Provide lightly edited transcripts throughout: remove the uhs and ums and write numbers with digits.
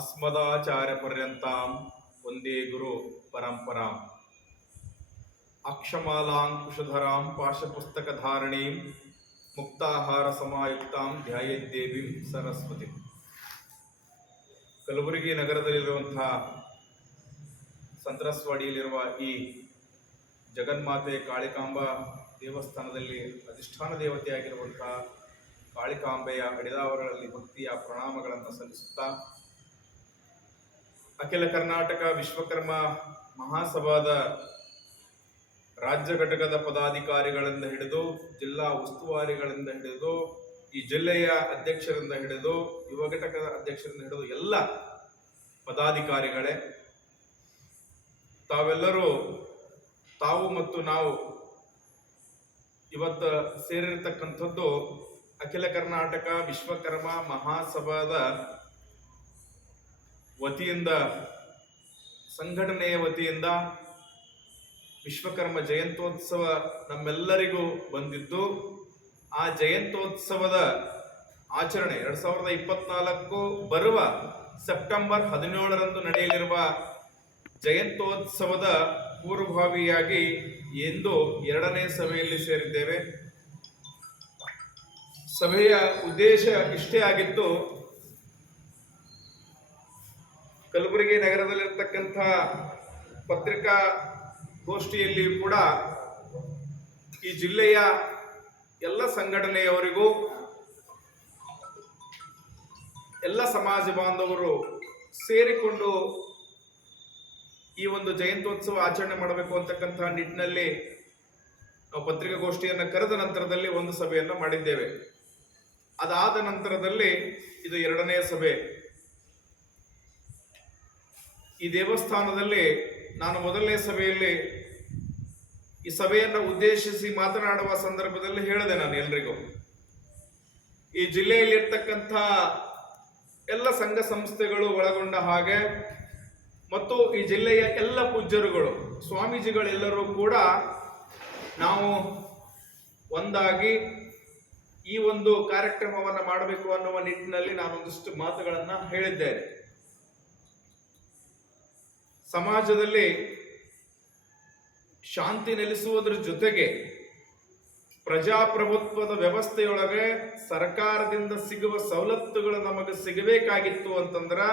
ಅಸ್ಮದಾಚಾರ್ಯ ಪರ್ಯಂತಾಂ ವಂದೇ ಗುರು ಪರಂಪರಾಂ ಅಕ್ಷಮಾಲಾಂಕುಶಧರಾಂ ಪಾಶಪುಸ್ತಕಧಾರಣೀಂ ಮುಕ್ತಾಹಾರ ಸಮಾಯುಕ್ತಾಂ ಧ್ಯಾಯೇದ್ದೇವೀಂ ಸರಸ್ವತಿ. ಕಲಬುರಗಿ ನಗರದಲ್ಲಿರುವಂತಹ ಸಂತ್ರಸ್ವಾಡಿಯಲ್ಲಿರುವ ಈ ಜಗನ್ಮಾತೆ ಕಾಳಿಕಾಂಬಾ ದೇವಸ್ಥಾನದಲ್ಲಿ ಅಧಿಷ್ಠಾನ ದೇವತೆಯಾಗಿರುವಂತಹ ಕಾಳಿಕಾಂಬೆಯ ಅಡಿದಾವರಗಳಲ್ಲಿ ಭಕ್ತಿಯ ಪ್ರಣಾಮಗಳನ್ನು ಸಲ್ಲಿಸುತ್ತಾ, ಅಖಿಲ ಕರ್ನಾಟಕ ವಿಶ್ವಕರ್ಮ ಮಹಾಸಭಾದ ರಾಜ್ಯ ಘಟಕದ ಪದಾಧಿಕಾರಿಗಳಿಂದ ಹಿಡಿದು ಜಿಲ್ಲಾ ಉಸ್ತುವಾರಿಗಳಿಂದ ಹಿಡಿದು ಈ ಜಿಲ್ಲೆಯ ಅಧ್ಯಕ್ಷರಿಂದ ಹಿಡಿದು ಯುವ ಘಟಕದ ಅಧ್ಯಕ್ಷರಿಂದ ಹಿಡಿದು ಎಲ್ಲ ಪದಾಧಿಕಾರಿಗಳೇ, ತಾವೆಲ್ಲರೂ ತಾವು ಮತ್ತು ನಾವು ಇವತ್ತು ಸೇರಿರ್ತಕ್ಕಂಥದ್ದು ಅಖಿಲ ಕರ್ನಾಟಕ ವಿಶ್ವಕರ್ಮ ಮಹಾಸಭಾದ ವತಿಯಿಂದ, ಸಂಘಟನೆಯ ವತಿಯಿಂದ ವಿಶ್ವಕರ್ಮ ಜಯಂತ್ಯೋತ್ಸವ ನಮ್ಮೆಲ್ಲರಿಗೂ ಬಂದಿದ್ದು, ಆ ಜಯಂತ್ಯೋತ್ಸವದ ಆಚರಣೆ 2024 ಬರುವ ಸೆಪ್ಟೆಂಬರ್ 17ರಂದು ನಡೆಯಲಿರುವ ಜಯಂತ್ಯೋತ್ಸವದ ಪೂರ್ವಭಾವಿಯಾಗಿ ಎಂದು 2ನೇ ಸಭೆಯಲ್ಲಿ ಸೇರಿದ್ದೇವೆ. ಸಭೆಯ ಉದ್ದೇಶ ಇಷ್ಟೇ ಆಗಿತ್ತು, ಕಲಬುರಗಿ ನಗರದಲ್ಲಿರ್ತಕ್ಕಂಥ ಪತ್ರಿಕಾ ಗೋಷ್ಠಿಯಲ್ಲಿ ಕೂಡ ಈ ಜಿಲ್ಲೆಯ ಎಲ್ಲ ಸಂಘಟನೆಯವರಿಗೂ, ಎಲ್ಲ ಸಮಾಜ ಬಾಂಧವರು ಸೇರಿಕೊಂಡು ಈ ಒಂದು ಜಯಂತ್ಯೋತ್ಸವ ಆಚರಣೆ ಮಾಡಬೇಕು ಅಂತಕ್ಕಂಥ ನಿಟ್ಟಿನಲ್ಲಿ ನಾವು ಪತ್ರಿಕಾಗೋಷ್ಠಿಯನ್ನು ಕರೆದ ನಂತರದಲ್ಲಿ ಒಂದು ಸಭೆಯನ್ನು ಮಾಡಿದ್ದೇವೆ. ಅದಾದ ನಂತರದಲ್ಲಿ ಇದು 2ನೇ ಸಭೆ. ಈ ದೇವಸ್ಥಾನದಲ್ಲಿ ನಾನು 1ನೇ ಸಭೆಯಲ್ಲಿ ಈ ಸಭೆಯನ್ನು ಉದ್ದೇಶಿಸಿ ಮಾತನಾಡುವ ಸಂದರ್ಭದಲ್ಲಿ ಹೇಳಿದೆ, ನಾನು ಎಲ್ರಿಗೂ ಈ ಜಿಲ್ಲೆಯಲ್ಲಿರ್ತಕ್ಕಂಥ ಎಲ್ಲ ಸಂಘ ಸಂಸ್ಥೆಗಳು ಒಳಗೊಂಡ ಹಾಗೆ ಮತ್ತು ಈ ಜಿಲ್ಲೆಯ ಎಲ್ಲ ಪೂಜ್ಯರುಗಳು, ಸ್ವಾಮೀಜಿಗಳೆಲ್ಲರೂ ಕೂಡ ನಾವು ಒಂದಾಗಿ ಈ ಒಂದು ಕಾರ್ಯಕ್ರಮವನ್ನು ಮಾಡಬೇಕು ಅನ್ನುವ ನಿಟ್ಟಿನಲ್ಲಿ ನಾನೊಂದಿಷ್ಟು ಮಾತುಗಳನ್ನು ಹೇಳಿದ್ದೇನೆ. ಸಮಾಜದಲ್ಲಿ ಶಾಂತಿ ನೆಲೆಸುವುದರ ಜೊತೆಗೆ ಪ್ರಜಾಪ್ರಭುತ್ವದ ವ್ಯವಸ್ಥೆಯೊಳಗೆ ಸರ್ಕಾರದಿಂದ ಸಿಗುವ ಸವಲತ್ತುಗಳು ನಮಗೆ ಸಿಗಬೇಕಾಗಿತ್ತು ಅಂತಂದ್ರೆ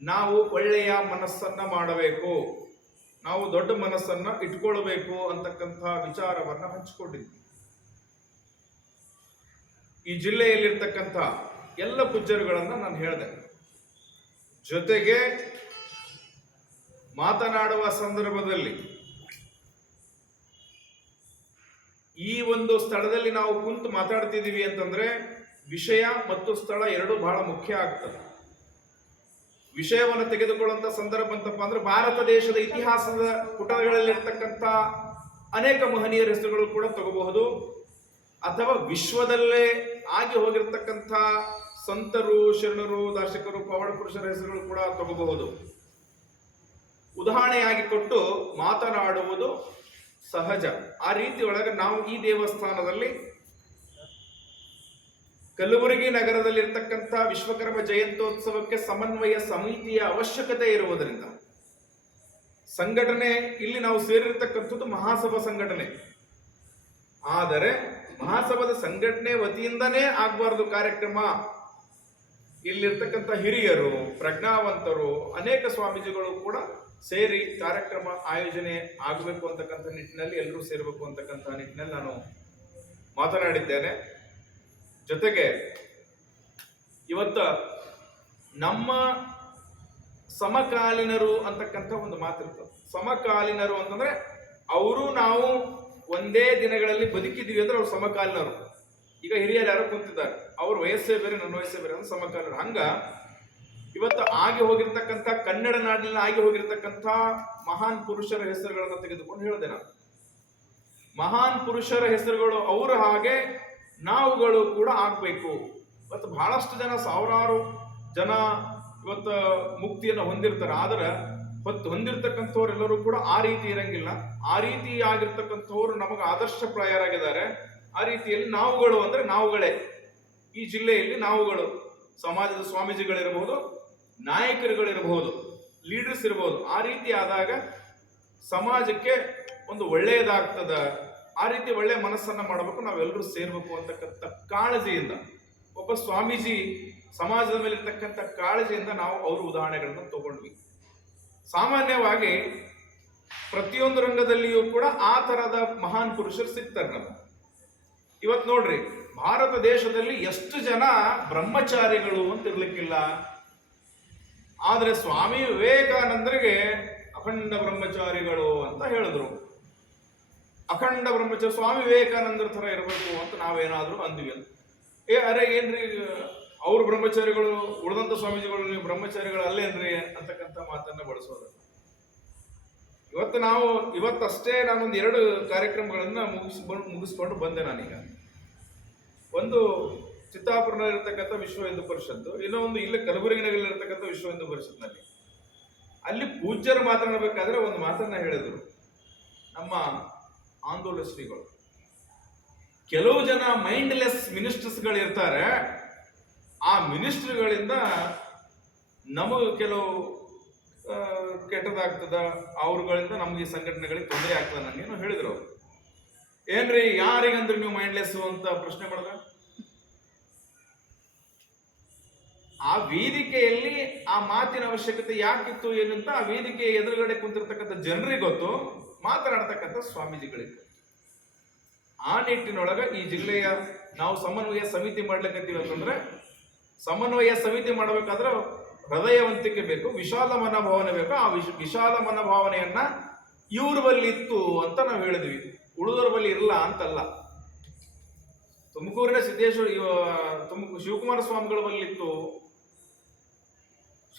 ನಾವು ಒಳ್ಳೆಯ ಮನಸ್ಸನ್ನ ಮಾಡಬೇಕು, ನಾವು ದೊಡ್ಡ ಮನಸ್ಸನ್ನ ಇಟ್ಕೊಳ್ಬೇಕು ಅಂತಕ್ಕಂಥ ವಿಚಾರವನ್ನ ಹಂಚಿಕೊಂಡಿದ್ವಿ. ಈ ಜಿಲ್ಲೆಯಲ್ಲಿರ್ತಕ್ಕಂಥ ಎಲ್ಲ ಪೂಜ್ಯರುಗಳನ್ನ ನಾನು ಹೇಳಿದೆ. ಜೊತೆಗೆ ಮಾತನಾಡುವ ಸಂದರ್ಭದಲ್ಲಿ ಈ ಒಂದು ಸ್ಥಳದಲ್ಲಿ ನಾವು ಕುಂತು ಮಾತಾಡ್ತಿದ್ದೀವಿ ಅಂತಂದ್ರೆ ವಿಷಯ ಮತ್ತು ಸ್ಥಳ ಎರಡೂ ಬಹಳ ಮುಖ್ಯ ಆಗ್ತದೆ. ವಿಷಯವನ್ನು ತೆಗೆದುಕೊಳ್ಳುವಂತ ಸಂದರ್ಭ ಅಂತಪ್ಪ ಅಂದ್ರೆ ಭಾರತ ದೇಶದ ಇತಿಹಾಸದ ಪುಟಗಳಲ್ಲಿರ್ತಕ್ಕಂಥ ಅನೇಕ ಮಹನೀಯರ ಹೆಸರುಗಳು ಕೂಡ ತಗೋಬಹುದು, ಅಥವಾ ವಿಶ್ವದಲ್ಲೇ ಆಗಿ ಹೋಗಿರ್ತಕ್ಕಂಥ ಸಂತರು, ಶರಣರು, ದಾರ್ಶನಿಕರು, ಪವಾಡ ಪುರುಷರ ಹೆಸರುಗಳು ಕೂಡ ತಗೋಬಹುದು. ಉದಾಹರಣೆಯಾಗಿ ಕೊಟ್ಟು ಮಾತನಾಡುವುದು ಸಹಜ. ಆ ರೀತಿ ಒಳಗೆ ನಾವು ಈ ದೇವಸ್ಥಾನದಲ್ಲಿ ಕಲಬುರಗಿ ನಗರದಲ್ಲಿರ್ತಕ್ಕಂಥ ವಿಶ್ವಕರ್ಮ ಜಯಂತ್ಯೋತ್ಸವಕ್ಕೆ ಸಮನ್ವಯ ಸಮಿತಿಯ ಅವಶ್ಯಕತೆ ಇರುವುದರಿಂದ ಸಂಘಟನೆ, ಇಲ್ಲಿ ನಾವು ಸೇರಿರ್ತಕ್ಕಂಥದ್ದು ಮಹಾಸಭಾ ಸಂಘಟನೆ, ಆದರೆ ಮಹಾಸಭಾದ ಸಂಘಟನೆ ವತಿಯಿಂದನೇ ಆಗಬಾರ್ದು ಕಾರ್ಯಕ್ರಮ. ಇಲ್ಲಿರ್ತಕ್ಕಂಥ ಹಿರಿಯರು, ಪ್ರಜ್ಞಾವಂತರು, ಅನೇಕ ಸ್ವಾಮೀಜಿಗಳು ಕೂಡ ಸೇರಿ ಕಾರ್ಯಕ್ರಮ ಆಯೋಜನೆ ಆಗಬೇಕು ಅಂತಕ್ಕಂಥ ನಿಟ್ಟಿನಲ್ಲಿ ಎಲ್ಲರೂ ಸೇರಬೇಕು ಅಂತಕ್ಕಂಥ ನಿಟ್ಟಿನಲ್ಲಿ ನಾನು ಮಾತನಾಡಿದ್ದೇನೆ. ಜೊತೆಗೆ ಇವತ್ತು ನಮ್ಮ ಸಮಕಾಲೀನರು ಅಂತಕ್ಕಂಥ ಒಂದು ಮಾತಿರ್ತದೆ. ಸಮಕಾಲೀನರು ಅಂತಂದ್ರೆ ಅವರು ನಾವು ಒಂದೇ ದಿನಗಳಲ್ಲಿ ಬದುಕಿದೀವಿ ಅಂದ್ರೆ ಅವ್ರು ಸಮಕಾಲೀನರು. ಈಗ ಹಿರಿಯರು ಯಾರು ಕುಂತಿದ್ದಾರೆ, ಅವ್ರ ವಯಸ್ಸೇ ಬೇರೆ, ನನ್ನ ವಯಸ್ಸೇ ಬೇರೆ ಅಂದ್ರೆ ಸಮಕಾಲೀನರು. ಹಂಗ ಇವತ್ತು ಆಗಿ ಹೋಗಿರ್ತಕ್ಕಂಥ ಕನ್ನಡ ನಾಡಿನಲ್ಲಿ ಆಗಿ ಹೋಗಿರ್ತಕ್ಕಂಥ ಮಹಾನ್ ಪುರುಷರ ಹೆಸರುಗಳನ್ನು ತೆಗೆದುಕೊಂಡು ಹೇಳಿದೆ ನಾನು. ಮಹಾನ್ ಪುರುಷರ ಹೆಸರುಗಳು ಅವರ ಹಾಗೆ ನಾವುಗಳು ಕೂಡ ಆಗ್ಬೇಕು. ಇವತ್ತು ಬಹಳಷ್ಟು ಜನ, ಸಾವಿರಾರು ಜನ ಇವತ್ತು ಮುಕ್ತಿಯನ್ನು ಹೊಂದಿರ್ತಾರೆ, ಆದ್ರೆ ಹೊಂದಿರ್ತಕ್ಕಂಥವ್ರೆಲ್ಲರೂ ಕೂಡ ಆ ರೀತಿ ಇರಂಗಿಲ್ಲ. ಆ ರೀತಿ ಆಗಿರ್ತಕ್ಕಂಥವ್ರು ನಮಗೆ ಆದರ್ಶಪ್ರಾಯರಾಗಿದ್ದಾರೆ. ಆ ರೀತಿಯಲ್ಲಿ ನಾವುಗಳು ಅಂದ್ರೆ ನಾವುಗಳೇ, ಈ ಜಿಲ್ಲೆಯಲ್ಲಿ ನಾವುಗಳು ಸಮಾಜದ ಸ್ವಾಮೀಜಿಗಳಿರಬಹುದು, ನಾಯಕರುಗಳಿರಬಹುದು, ಲೀಡರ್ಸ್ ಇರಬಹುದು. ಆ ರೀತಿ ಆದಾಗ ಸಮಾಜಕ್ಕೆ ಒಂದು ಒಳ್ಳೆಯದಾಗ್ತದ. ಆ ರೀತಿ ಒಳ್ಳೆಯ ಮನಸ್ಸನ್ನ ಮಾಡಬೇಕು, ನಾವೆಲ್ಲರೂ ಸೇರ್ಬೇಕು ಅಂತಕ್ಕಂಥ ಕಾಳಜಿಯಿಂದ, ಒಬ್ಬ ಸ್ವಾಮೀಜಿ ಸಮಾಜದ ಮೇಲೆ ಇರ್ತಕ್ಕಂಥ ಕಾಳಜಿಯಿಂದ ನಾವು ಅವ್ರ ಉದಾಹರಣೆಗಳನ್ನ ತಗೊಂಡ್ವಿ. ಸಾಮಾನ್ಯವಾಗಿ ಪ್ರತಿಯೊಂದು ರಂಗದಲ್ಲಿಯೂ ಕೂಡ ಆ ತರದ ಮಹಾನ್ ಪುರುಷರು ಸಿಗ್ತಾರೆ ನಮಗೆ. ಇವತ್ತು ನೋಡ್ರಿ, ಭಾರತ ದೇಶದಲ್ಲಿ ಎಷ್ಟು ಜನ ಬ್ರಹ್ಮಚಾರಿಗಳು ಅಂತ ಇರ್ಲಿಕ್ಕಿಲ್ಲ. ಆದ್ರೆ ಸ್ವಾಮಿ ವಿವೇಕಾನಂದರಿಗೆ ಅಖಂಡ ಬ್ರಹ್ಮಚಾರಿಗಳು ಅಂತ ಹೇಳಿದ್ರು. ಅಖಂಡ ಬ್ರಹ್ಮಚಾರಿ ಸ್ವಾಮಿ ವಿವೇಕಾನಂದರ ತರ ಇರಬೇಕು ಅಂತ ನಾವೇನಾದ್ರೂ ಅಂದ್ವಿ ಅಂತ. ಅರೆ ಏನ್ರಿ ಅವ್ರ ಬ್ರಹ್ಮಚಾರಿಗಳು, ಉಳಿದಂತ ಸ್ವಾಮೀಜಿಗಳು ನೀವು ಬ್ರಹ್ಮಚಾರಿಗಳು ಅಲ್ಲೇನ್ರಿ ಅಂತಕ್ಕಂಥ ಮಾತನ್ನ ಬಳಸೋದು. ಇವತ್ತಷ್ಟೇ ನಾನೊಂದು 2 ಕಾರ್ಯಕ್ರಮಗಳನ್ನ ಮುಗಿಸ್ಕೊಂಡು ಬಂದೆ ನಾನೀಗ. ಒಂದು ಚಿತ್ತಾಪುರದಲ್ಲಿರ್ತಕ್ಕಂಥ ವಿಶ್ವ ಹಿಂದೂ ಪರಿಷತ್ತು, ಇನ್ನೊಂದು ಇಲ್ಲಿ ಕಲಬುರಗಿನಲ್ಲಿರ್ತಕ್ಕಂಥ ವಿಶ್ವ ಹಿಂದೂ ಪರಿಷತ್ನಲ್ಲಿ. ಅಲ್ಲಿ ಪೂಜ್ಯರು ಮಾತನಾಡಬೇಕಾದ್ರೆ ಒಂದು ಮಾತನ್ನ ಹೇಳಿದ್ರು ನಮ್ಮ ಆಂದೋಲನ ಶ್ರೀಗಳು. ಕೆಲವು ಜನ ಮೈಂಡ್ಲೆಸ್ ಮಿನಿಸ್ಟರ್ಸ್ಗಳು ಇರ್ತಾರೆ, ಆ ಮಿನಿಸ್ಟರ್ಗಳಿಂದ ನಮಗೆ ಕೆಲವು ಕೆಟ್ಟದಾಗ್ತದ, ಅವ್ರುಗಳಿಂದ ನಮ್ಗೆ ಈ ಸಂಘಟನೆಗಳಿಗೆ ತೊಂದರೆ ಆಗ್ತದ ನನಗೇನು ಹೇಳಿದ್ರು ಅವರು. ಏನ್ರಿ ಯಾರಿಗಂದ್ರೆ ನೀವು ಮೈಂಡ್ಲೆಸ್ ಅಂತ ಪ್ರಶ್ನೆ ಮಾಡಿದ್ರೆ, ಆ ವೇದಿಕೆಯಲ್ಲಿ ಆ ಮಾತಿನ ಅವಶ್ಯಕತೆ ಯಾಕಿತ್ತು ಏನಂತ ಆ ವೇದಿಕೆ ಎದುರುಗಡೆ ಕುಂತಿರ್ತಕ್ಕಂಥ ಜನರಿಗೆ ಗೊತ್ತು, ಮಾತನಾಡ್ತಕ್ಕಂಥ ಸ್ವಾಮೀಜಿಗಳಿಗೆ. ಆ ನಿಟ್ಟಿನೊಳಗ ಈ ಜಿಲ್ಲೆಯ ನಾವು ಸಮನ್ವಯ ಸಮಿತಿ ಮಾಡ್ಲಿಕ್ಕತ್ತೀವಿ ಅಂತಂದ್ರೆ, ಸಮನ್ವಯ ಸಮಿತಿ ಮಾಡಬೇಕಾದ್ರೆ ಹೃದಯವಂತಿಕೆ ಬೇಕು, ವಿಶಾಲ ಮನೋಭಾವನೆ ಬೇಕು. ಆ ವಿಶಾಲ ಮನೋಭಾವನೆಯನ್ನ ಇವ್ರ ಬಲ್ಲಿ ಇತ್ತು ಅಂತ ನಾವು ಹೇಳಿದ್ವಿ, ಉಳಿದವ್ರ ಬಲ್ಲಿ ಇರಲ್ಲ ಅಂತಲ್ಲ. ತುಮಕೂರಿನ ಶಿವಕುಮಾರ ಸ್ವಾಮಿಗಳ ಬಲ್ಲಿತ್ತು,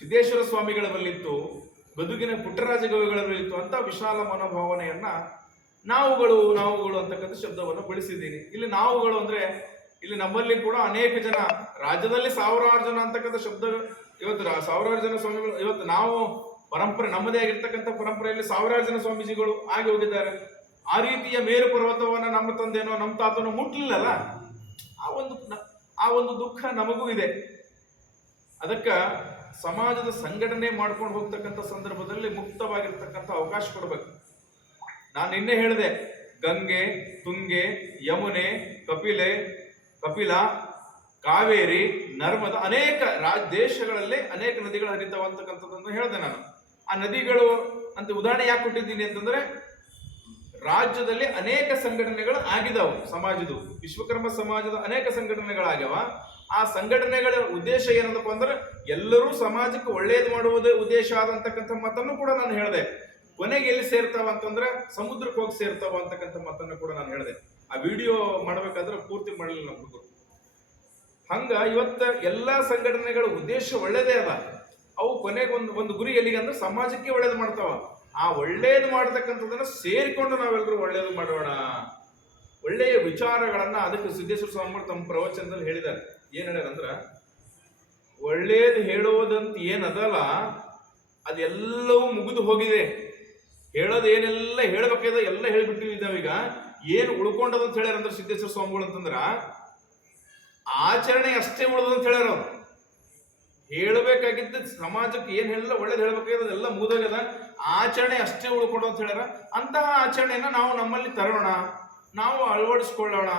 ಸಿದ್ದೇಶ್ವರ ಸ್ವಾಮಿಗಳ ಬಲ್ಲಿತ್ತು, ಗದುಗಿನ ಪುಟ್ಟರಾಜ ಗವಿಗಳ ಬಲ್ಲಿತ್ತು ಅಂತ ವಿಶಾಲ ಮನೋಭಾವನೆಯನ್ನ ನಾವುಗಳು ಅಂತಕ್ಕಂಥ ಶಬ್ದವನ್ನು ಬಳಸಿದ್ದೀನಿ. ಇಲ್ಲಿ ನಾವುಗಳು ಅಂದ್ರೆ ಇಲ್ಲಿ ನಮ್ಮಲ್ಲಿ ಕೂಡ ಅನೇಕ ಜನ, ರಾಜ್ಯದಲ್ಲಿ 1000 ಜನ ಅಂತಕ್ಕಂಥ ಶಬ್ದ, ಇವತ್ತು 1000 ಜನ ಸ್ವಾಮಿಗಳು, ಇವತ್ತು ನಾವು ಪರಂಪರೆ ನಮ್ಮದೇ ಆಗಿರ್ತಕ್ಕಂಥ ಪರಂಪರೆಯಲ್ಲಿ 1000 ಜನ ಸ್ವಾಮೀಜಿಗಳು ಆಗಿ ಹೋಗಿದ್ದಾರೆ. ಆ ರೀತಿಯ ಮೇರು ಪರ್ವತವನ್ನ ನಮ್ಮ ತಂದೆನೋ ನಮ್ಮ ತಾತನೋ ಮುಟ್ಲಿಲ್ಲಲ್ಲ. ಆ ಒಂದು ದುಃಖ ನಮಗೂ ಇದೆ. ಅದಕ್ಕ ಸಮಾಜದ ಸಂಘಟನೆ ಮಾಡ್ಕೊಂಡು ಹೋಗ್ತಕ್ಕಂಥ ಸಂದರ್ಭದಲ್ಲಿ ಮುಕ್ತವಾಗಿರ್ತಕ್ಕಂಥ ಅವಕಾಶ ಕೊಡಬೇಕು. ನಾನು ನಿನ್ನೆ ಹೇಳಿದೆ, ಗಂಗೆ, ತುಂಗೆ, ಯಮುನೆ, ಕಪಿಲ, ಕಾವೇರಿ, ನರ್ಮದ, ಅನೇಕ ದೇಶಗಳಲ್ಲಿ ಅನೇಕ ನದಿಗಳು ಹರಿತಾವ ಅಂತಕ್ಕಂಥದ್ದನ್ನು ಹೇಳಿದೆ ನಾನು. ಆ ನದಿಗಳು ಅಂತ ಉದಾಹರಣೆ ಯಾಕೆ ಕೊಟ್ಟಿದ್ದೀನಿ ಅಂತಂದ್ರೆ, ರಾಜ್ಯದಲ್ಲಿ ಅನೇಕ ಸಂಘಟನೆಗಳು ಆಗಿದಾವು. ಸಮಾಜದ ವಿಶ್ವಕರ್ಮ ಸಮಾಜದ ಅನೇಕ ಸಂಘಟನೆಗಳಾಗ್ಯಾವ. ಆ ಸಂಘಟನೆಗಳ ಉದ್ದೇಶ ಏನಂತಪ್ಪ ಅಂದ್ರೆ, ಎಲ್ಲರೂ ಸಮಾಜಕ್ಕೆ ಒಳ್ಳೇದು ಮಾಡುವುದೇ ಉದ್ದೇಶ ಆದಂತಕ್ಕಂಥ ಮಾತನ್ನು ಕೂಡ ನಾನು ಹೇಳಿದೆ. ಕೊನೆಗೆ ಎಲ್ಲಿ ಸೇರ್ತಾವ ಅಂತಂದ್ರೆ ಸಮುದ್ರಕ್ಕೆ ಹೋಗಿ ಸೇರ್ತಾವ ಅಂತಕ್ಕಂಥ ಮಾತನ್ನು ಕೂಡ ನಾನು ಹೇಳಿದೆ. ಆ ವಿಡಿಯೋ ಮಾಡ್ಬೇಕಾದ್ರೆ ಪೂರ್ತಿ ಮಾಡಲಿಲ್ಲ ನಮ್ಮ ಹುಡುಗರು. ಹಂಗ ಇವತ್ತ ಎಲ್ಲಾ ಸಂಘಟನೆಗಳ ಉದ್ದೇಶ ಒಳ್ಳೇದೇ ಅಲ್ಲ. ಅವು ಕೊನೆಗೆ ಒಂದು ಗುರಿ ಎಲ್ಲಿಗೆ ಅಂದ್ರೆ ಸಮಾಜಕ್ಕೆ ಒಳ್ಳೇದು ಮಾಡ್ತಾವ. ಆ ಒಳ್ಳೇದು ಮಾಡತಕ್ಕಂಥದನ್ನ ಸೇರಿಕೊಂಡು ನಾವೆಲ್ಲರೂ ಒಳ್ಳೇದು ಮಾಡೋಣ, ಒಳ್ಳೆಯ ವಿಚಾರಗಳನ್ನ. ಅದಕ್ಕೆ ಸಿದ್ದೇಶ್ವರ ಸ್ವಾಮಿಗಳು ತಮ್ಮ ಪ್ರವಚನದಲ್ಲಿ ಹೇಳಿದ್ದಾರೆ. ಏನ್ ಹೇಳ್ಯಾರಂದ್ರ, ಒಳ್ಳೇದು ಹೇಳುವುದಂತ ಏನದಲ್ಲ ಅದೆಲ್ಲವೂ ಮುಗಿದು ಹೋಗಿದೆ. ಹೇಳೋದು ಏನೆಲ್ಲ ಹೇಳ್ಬೇಕಾದ ಎಲ್ಲ ಹೇಳ್ಬಿಟ್ಟಿದ್ದಾವೀಗ. ಏನು ಉಳ್ಕೊಂಡದಂತ ಹೇಳ್ಯಾರಂದ್ರೆ ಸಿದ್ದೇಶ್ವರ ಸ್ವಾಮಿಗಳು ಅಂತಂದ್ರ, ಆಚರಣೆ ಅಷ್ಟೇ ಉಳಿದಂತ ಹೇಳ್ಯಾರ. ಹೇಳಬೇಕಾಗಿದ್ದ ಸಮಾಜಕ್ಕೆ ಏನ್ ಹೇಳಲ್ಲ, ಒಳ್ಳೇದು ಹೇಳ್ಬೇಕಾಗಿರೋದು ಎಲ್ಲ ಮುಗಿದೋಗ್ಯದ, ಆಚರಣೆ ಅಷ್ಟೇ ಉಳ್ಕೊಂಡು ಅಂತ ಹೇಳ್ಯಾರ. ಅಂತಹ ಆಚರಣೆಯನ್ನ ನಾವು ನಮ್ಮಲ್ಲಿ ತರೋಣ, ನಾವು ಅಳವಡಿಸ್ಕೊಳ್ಳೋಣ.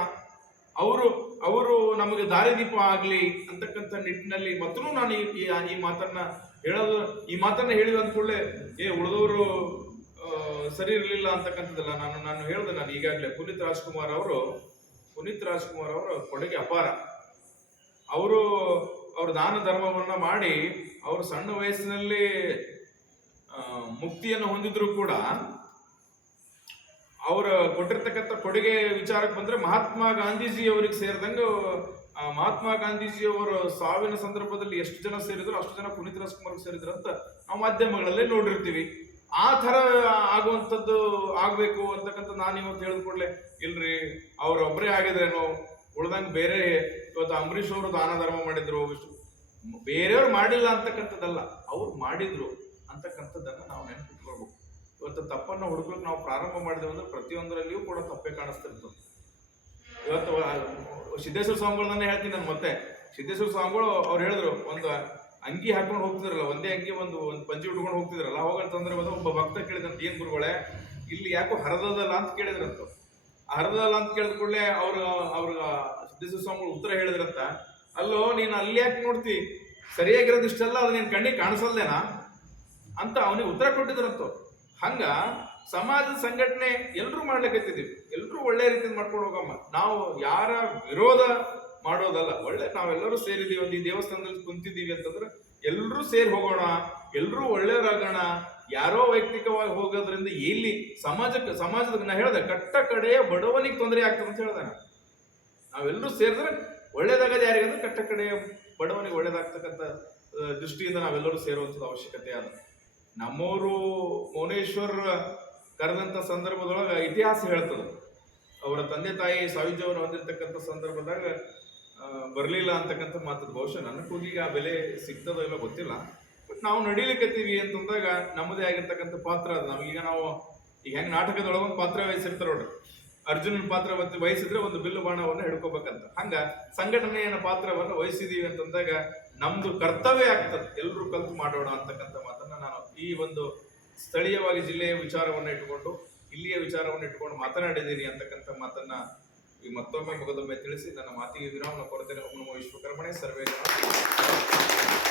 ಅವರು ನಮಗೆ ದಾರಿದೀಪ ಆಗ್ಲಿ ಅಂತಕ್ಕಂಥ ನಿಟ್ಟಿನಲ್ಲಿ ಮತ್ತು ನಾನು ಈ ಮಾತನ್ನ ಹೇಳೋದು, ಈ ಮಾತನ್ನ ಹೇಳಿದ ಅಂದ ಕೂಡಲೇ ಉಳಿದವರು ಸರಿ ಇರಲಿಲ್ಲ ಅಂತಕ್ಕಂಥದ್ದಲ್ಲ. ನಾನು ಹೇಳಿದೆ, ನಾನು ಈಗಾಗಲೇ ಪುನೀತ್ ರಾಜ್ಕುಮಾರ್ ಅವರ ಕೊಡುಗೆ ಅಪಾರ. ಅವರು ದಾನ ಧರ್ಮವನ್ನ ಮಾಡಿ ಅವರು ಸಣ್ಣ ವಯಸ್ಸಿನಲ್ಲಿ ಮುಕ್ತಿಯನ್ನು ಹೊಂದಿದ್ರು ಕೂಡ, ಅವರ ಕೊಟ್ಟಿರ್ತಕ್ಕಂಥ ಕೊಡುಗೆ ವಿಚಾರಕ್ಕೆ ಬಂದ್ರೆ ಮಹಾತ್ಮ ಗಾಂಧೀಜಿ ಅವರಿಗೆ ಸೇರಿದಂಗೆ, ಮಹಾತ್ಮ ಗಾಂಧೀಜಿ ಅವರ ಸಾವಿನ ಸಂದರ್ಭದಲ್ಲಿ ಎಷ್ಟು ಜನ ಸೇರಿದ್ರು ಅಷ್ಟು ಜನ ಪುನೀತ್ ರಾಜ್ಕುಮಾರ್ ಸೇರಿದ್ರು ಅಂತ ನಾವು ಮಾಧ್ಯಮಗಳಲ್ಲೇ ನೋಡಿರ್ತೀವಿ. ಆ ತರ ಆಗುವಂಥದ್ದು ಆಗ್ಬೇಕು ಅಂತಕ್ಕಂಥ ನಾನು ಇವತ್ತು ಹೇಳಿದ ಕೂಡಲೇ, ಇಲ್ರಿ ಅವ್ರೊಬ್ಬರೇ ಆಗಿದ್ರೇನೋ, ಉಳ್ದಂಗೆ ಬೇರೆ ಇವತ್ತು ಅಂಬರೀಷ್ ಅವರು ದಾನ ಧರ್ಮ ಮಾಡಿದ್ರು, ಬೇರೆಯವ್ರು ಮಾಡಿಲ್ಲ ಅಂತಕ್ಕಂಥದ್ದಲ್ಲ, ಅವ್ರು ಮಾಡಿದ್ರು ಅಂತಕ್ಕಂಥದ್ದನ್ನ ನಾವು ನೆನಪಿಟ್ಕೊಳ್ಬೇಕು. ಇವತ್ತು ತಪ್ಪನ್ನು ಹುಡುಕ್ಲಿಕ್ಕೆ ನಾವು ಪ್ರಾರಂಭ ಮಾಡಿದೆವು ಅಂದ್ರೆ ಪ್ರತಿಯೊಂದರಲ್ಲಿಯೂ ಕೂಡ ತಪ್ಪೇ ಕಾಣಿಸ್ತಿರ್ತದೆ. ಇವತ್ತು ಸಿದ್ದೇಶ್ವರ ಸ್ವಾಮಿಗಳನ್ನೇ ಹೇಳ್ತೀನಿ ನಾನು. ಮತ್ತೆ ಸಿದ್ದೇಶ್ವರ ಸ್ವಾಮಿಗಳು ಅವ್ರು ಹೇಳಿದ್ರು, ಅಂಗಿ ಹಾಕೊಂಡು ಹೋಗ್ತಿದ್ರಲ್ಲ, ಒಂದೇ ಅಂಗಿ ಒಂದು ಪಂಚಿ ಉಟ್ಕೊಂಡು ಹೋಗ್ತಿದ್ರಲ್ಲ, ಅವಾಗ ಸಂದರ್ಭದ ಒಬ್ಬ ಭಕ್ತ ಕೇಳಿದಂತ, ಏನ್ ಗುರುಗಳೇ ಇಲ್ಲಿ ಯಾಕೋ ಹರದಲ್ಲ ಅಂತ ಕೇಳಿದ್ರಂತ. ಹರದಲ್ಲ ಅಂತ ಕೇಳಿದ ಕೂಡಲೇ ಅವ್ರ ಸಿದ್ದೇಶ್ವರ ಸ್ವಾಮಿಗಳು ಉತ್ತರ ಹೇಳಿದ್ರಂತ, ಅಲ್ಲೋ ನೀನು ಅಲ್ಲಿ ಯಾಕೆ ನೋಡ್ತಿ, ಸರಿಯಾಗಿರೋದು ಇಷ್ಟಲ್ಲ, ಅದು ನೀನ್ ಕಣ್ಣಿಗೆ ಕಾಣಿಸಲ್ದೇನಾ ಅಂತ ಅವನಿಗೆ ಉತ್ತರ ಕೊಟ್ಟಿದ್ರಂತ. ಹಂಗ ಸಮಾಜದ ಸಂಘಟನೆ ಎಲ್ರೂ ಮಾಡ್ಲಿಕ್ಕತ್ತಿದೀವಿ, ಎಲ್ರೂ ಒಳ್ಳೆ ರೀತಿಯಿಂದ ಮಾಡ್ಕೊಂಡು ಹೋಗಮ್ಮ. ನಾವು ಯಾರ ವಿರೋಧ ಮಾಡೋದಲ್ಲ, ಒಳ್ಳೆ ನಾವೆಲ್ಲರೂ ಸೇರಿದೀವಿ, ಒಂದು ಈ ದೇವಸ್ಥಾನದಲ್ಲಿ ಕುಂತಿದ್ದೀವಿ ಅಂತಂದ್ರೆ ಎಲ್ರೂ ಸೇರಿ ಹೋಗೋಣ, ಎಲ್ರೂ ಒಳ್ಳೆಯವರಾಗೋಣ. ಯಾರೋ ವೈಯಕ್ತಿಕವಾಗಿ ಹೋಗೋದ್ರಿಂದ ಎಲ್ಲಿ ಸಮಾಜದ ನಾ ಹೇಳ್ದೆ, ಕಟ್ಟ ಕಡೆಯ ಬಡವನಿಗೆ ತೊಂದರೆ ಆಗ್ತದೆ ಅಂತ ಹೇಳ್ದೆ. ನಾವೆಲ್ಲರೂ ಸೇರಿದ್ರೆ ಒಳ್ಳೇದಾಗದು ಯಾರಿಗಂದ್ರೆ ಕಟ್ಟ ಕಡೆಯ ಬಡವನಿಗೆ ಒಳ್ಳೇದಾಗ್ತಕ್ಕಂಥ ದೃಷ್ಟಿಯಿಂದ ನಾವೆಲ್ಲರೂ ಸೇರುವಂಥದ್ದು ಅವಶ್ಯಕತೆ ಅದ. ನಮ್ಮವರು ಮೌನೇಶ್ವರ್ ಕರೆದಂಥ ಸಂದರ್ಭದೊಳಗೆ ಇತಿಹಾಸ ಹೇಳ್ತದೆ, ಅವರ ತಂದೆ ತಾಯಿ ಸಾವಿಜವನ್ನು ಹೊಂದಿರತಕ್ಕಂಥ ಸಂದರ್ಭದಾಗ ಬರಲಿಲ್ಲ ಅಂತಕ್ಕಂಥ ಮಾತದ್ದು. ಬಹುಶಃ ನನ್ನ ಕೂಗಿಗೆ ಆ ಬೆಲೆ ಸಿಗ್ತದೋ ಇಲ್ಲ ಗೊತ್ತಿಲ್ಲ, ಬಟ್ ನಾವು ನಡೀಲಿಕ್ಕತ್ತೀವಿ ಅಂತಂದಾಗ ನಮ್ಮದೇ ಆಗಿರ್ತಕ್ಕಂಥ ಪಾತ್ರ ಅದು. ನಮಗೀಗ ನಾವು ಈಗ ಹೆಂಗೆ ನಾಟಕದೊಳಗೆ ಒಂದು ಪಾತ್ರ ವಹಿಸಿರ್ತಾರ ನೋಡ್ರಿ, ಅರ್ಜುನನ ಪಾತ್ರ ವಹಿಸಿದ್ರೆ ಒಂದು ಬಿಲ್ಲು ಬಾಣವನ್ನು ಹಿಡ್ಕೋಬೇಕಂತ, ಹಂಗ ಸಂಘಟನೆಯ ಪಾತ್ರವನ್ನು ವಹಿಸಿದೀವಿ ಅಂತಂದಾಗ ನಮ್ದು ಕರ್ತವ್ಯ ಆಗ್ತದೆ, ಎಲ್ಲರೂ ಕಲ್ತು ಮಾಡೋಣ ಅಂತಕ್ಕಂಥ ಮಾತನ್ನ ನಾನು ಈ ಒಂದು ಸ್ಥಳೀಯವಾಗಿ ಜಿಲ್ಲೆಯ ವಿಚಾರವನ್ನು ಇಟ್ಟುಕೊಂಡು, ಇಲ್ಲಿಯ ವಿಚಾರವನ್ನು ಇಟ್ಟುಕೊಂಡು ಮಾತನಾಡಿದ್ದೀನಿ ಅಂತಕ್ಕಂಥ ಮಾತನ್ನ ಈ ಮತ್ತೊಮ್ಮೆ ಮುಗದೊಮ್ಮೆ ತಿಳಿಸಿ ನನ್ನ ಮಾತಿಗೆ ವಿರಾಮ ಕೊಡ್ತೇನೆ. ಓಂ ನಮೋ ವಿಶ್ವಕರ್ಮಣೇ ಸರ್ವೇ ಜನ